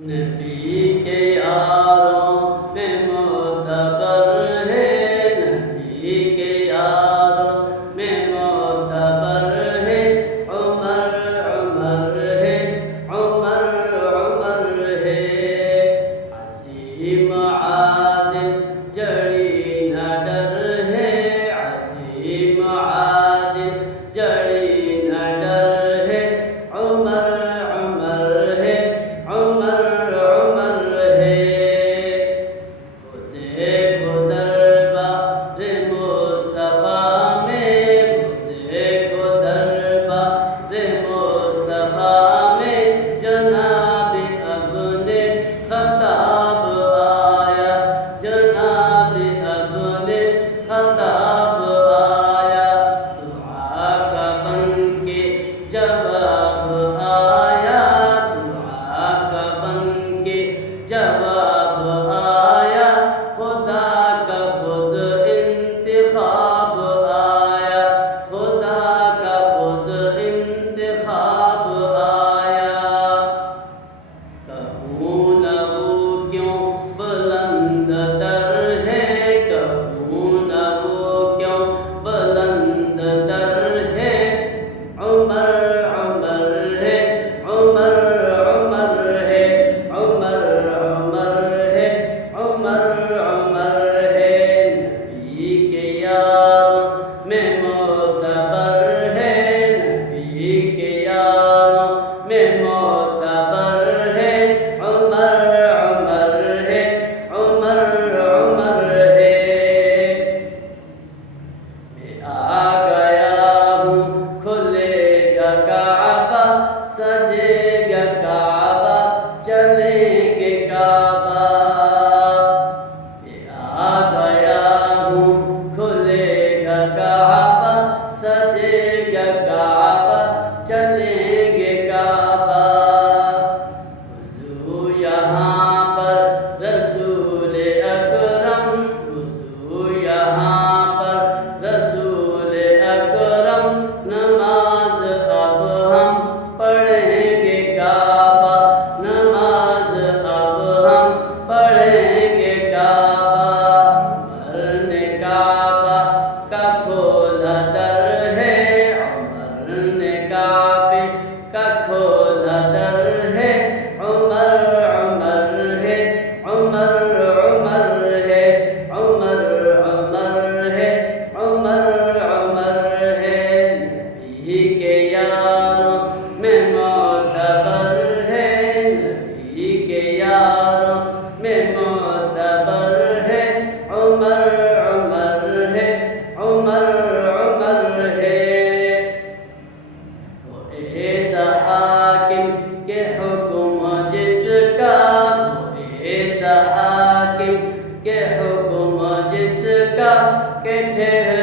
نبی کے یاروں میں معتبر ہے، نبی کے یاروں میں معتبر ہے، عمر عمر ہے، عمر عمر ہے، عظیم عادل جڑی نہ ڈر ہے، عظیم عادل جڑی نہ ڈر ہے، عمر عمر ہے، عمر عمر ہے، وہ دیکھو دربار مصطفیٰ میں، وہ دیکھو دربار مصطفیٰ میں، جناب ابن خطاب آیا، جناب ابن خطاب آیا، دعا کا بن کے جواب آیا، دعا کا بن کے جواب آیا، خدا کا خود انتخاب آیا، خدا کا خود انتخاب آیا، کہوں نہ وہ کیوں بلند تر ہے، کہوں نہ وہ کیوں بلند تر ہے، عمر عمر ہے، عمر عمر ہے، عمر عمر ہے، عمر عمر ہے، نبی کے یاروں میں معتبر ہے، نبی کے یاروں میں معتبر ہے، عمر عمر ہے، عمر عمر ہے، میں آ گیا ہوں کھلے گا کعبہ، سجے گا کعبہ، چلیں گے کعبہ، میں آ گیا ہوں کھلے گا کعبہ، سجے گا کعبہ، چلیں گے کعبہ، وضو یہاں پر رسول اکرم، وضو یہاں پر رسول اکرم، نماز اب ہم پڑھیں گے کعبہ، نماز اب ہم پڑھیں گے کعبہ، عمر نے کعبہ کا کھولا در ہے، عمر نے کعبے کا کھولا در ہے، عمر عمر ہے، عمر عمر ہے، عمر عمر ہے، عمر عمر ہے، نبی کے یاروں میں معتبر ہے، نبی کے یاروں میں معتبر ہے، عمر عمر ہے، عمر عمر ہے، وہ ایسا حاکم کے حکم جس کا، وہ ایسا حاکم کے حکم جس کا کہ ٹھہر